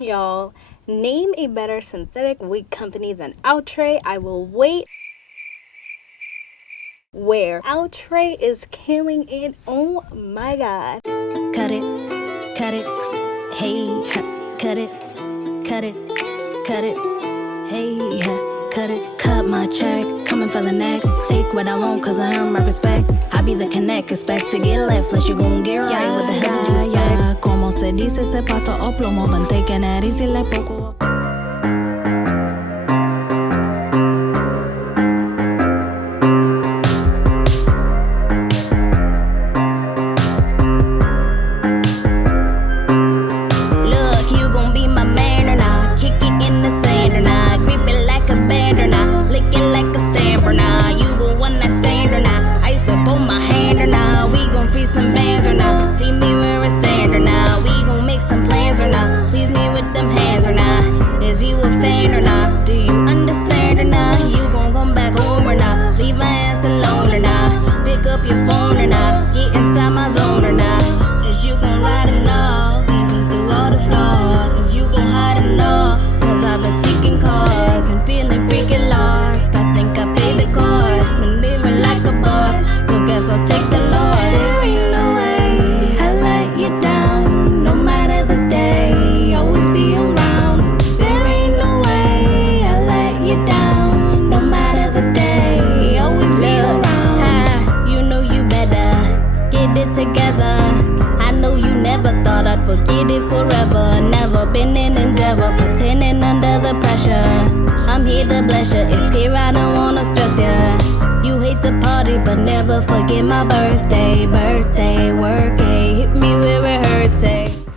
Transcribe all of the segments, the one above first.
Y'all, name a better synthetic wig company than Outre. I will wait. Where Outre is killing it. Oh my god. Cut it, hey, cut it, hey, cut it. Cut my check, coming for the neck. Take what I want, cause I earn my respect. I be the connect, expect to get left, unless you gon' get right. What the hell did you expect? Como se dice, se pato o plomo, but taking it easy, le poco. Forget it forever, never been in endeavor, pretending under the pressure. I'm here to bless ya, it's clear I don't wanna stress ya. You hate to party, but never forget my birthday, work, hit me where it hurts,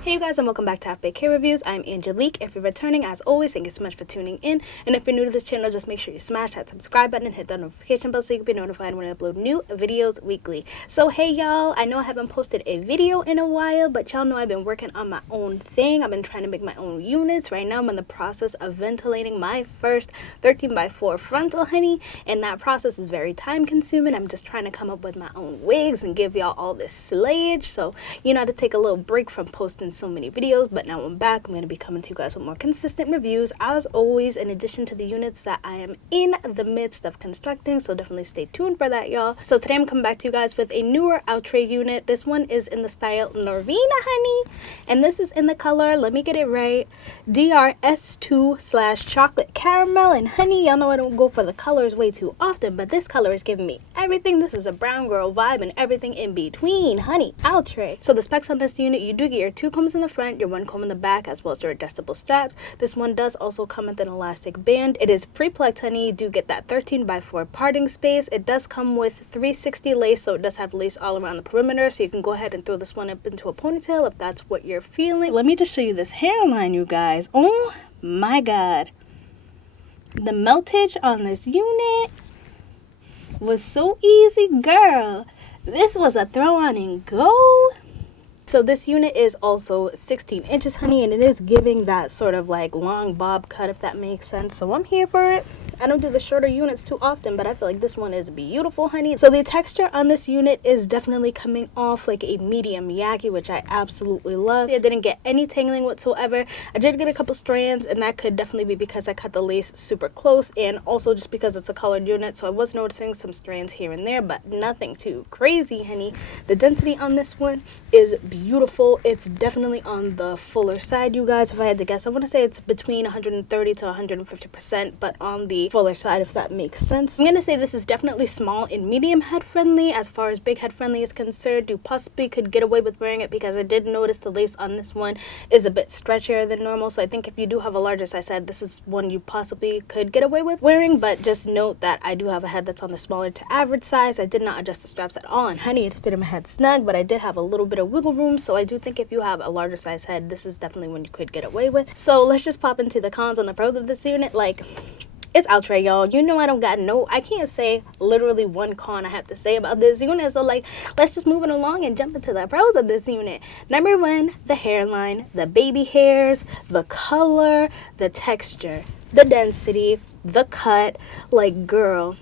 Hey you guys, and welcome back to Half Baked Hair Reviews. I'm Angelique. If you're returning, as always, thank you so much for tuning in. And if you're new to this channel, just make sure you smash that subscribe button and hit that notification bell so you can be notified when I upload new videos weekly. So hey y'all, I know I haven't posted a video in a while, but y'all know I've been working on my own thing. I've been trying to make my own units. Right now I'm in the process of ventilating my first 13x4 frontal, honey, and that process is very time consuming. I'm just trying to come up with my own wigs and give y'all all this slayage. So you know, I had to take a little break from posting so many videos, but now I'm back. I'm going to be coming to you guys with more consistent reviews as always, in addition to the units that I am in the midst of constructing, so definitely stay tuned for that, y'all. So today I'm coming back to you guys with a newer Outre unit. This one is in the style Norvina, honey, and this is in the color, let me get it right, DRS2/chocolate caramel. And honey, y'all know I don't go for the colors way too often, but this color is giving me everything. This is a brown girl vibe and everything in between, honey. Outre. So the specs on this unit, you do get your 2 combs in the front, your 1 comb in the back, as well as your adjustable straps. This one does also come with an elastic band. It is pre-plucked, honey. You do get that 13x4 parting space. It does come with 360 lace, so it does have lace all around the perimeter, so you can go ahead and throw this one up into a ponytail if that's what you're feeling. Let me just show you this hairline, you guys. Oh my god, the meltage on this unit was so easy, girl. This was a throw on and go. So this unit is also 16 inches, honey, and it is giving that sort of like long bob cut, if that makes sense. So I'm here for it. I don't do the shorter units too often, but I feel like this one is beautiful, honey. So the texture on this unit is definitely coming off like a medium yaki, which I absolutely love. I didn't get any tangling whatsoever. I did get a couple strands, and that could definitely be because I cut the lace super close, and also just because it's a colored unit, so I was noticing some strands here and there, but nothing too crazy, honey. The density on this one is beautiful. It's definitely on the fuller side, you guys. If I had to guess, I want to say it's between 130 to 150%, but on the fuller side, if that makes sense. I'm gonna say this is definitely small and medium head friendly. As far as big head friendly is concerned, you possibly could get away with wearing it, because I did notice the lace on this one is a bit stretchier than normal, so I think if you do have a larger size head, this is one you possibly could get away with wearing. But just note that I do have a head that's on the smaller to average size. I did not adjust the straps at all, and honey, it's fitting my head snug, but I did have a little bit of wiggle room, so I do think if you have a larger size head, this is definitely one you could get away with. So let's just pop into the cons and the pros of this unit. Like, it's Outre, y'all. You know I don't got I can't say literally one con I have to say about this unit. So like, let's just move it along and jump into the pros of this unit. Number 1, the hairline, the baby hairs, the color, the texture, the density, the cut. Like, girl,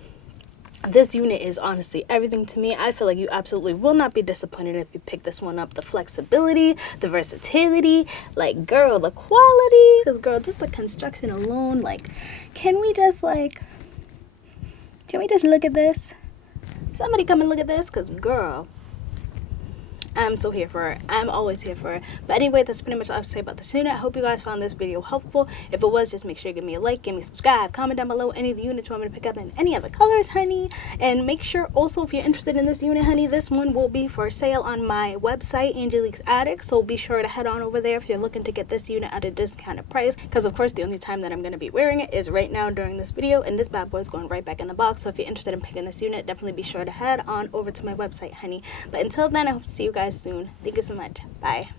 This unit is honestly everything to me. I feel like you absolutely will not be disappointed if you pick this one up. The flexibility, the versatility, like, girl, the quality. Because, girl, just the construction alone, like, can we just look at this? Somebody come and look at this, because, girl, I'm so here for it. I'm always here for it. But anyway, that's pretty much all I have to say about this unit. I hope you guys found this video helpful. If it was, just make sure you give me a like, give me a subscribe, comment down below any of the units you want me to pick up in any other colors, honey. And make sure also, if you're interested in this unit, honey, this one will be for sale on my website, Angelique's Attic. So be sure to head on over there if you're looking to get this unit at a discounted price. Because, of course, the only time that I'm going to be wearing it is right now during this video. And this bad boy is going right back in the box. So if you're interested in picking this unit, definitely be sure to head on over to my website, honey. But until then, I hope to see you guys soon. Thank you so much. Bye.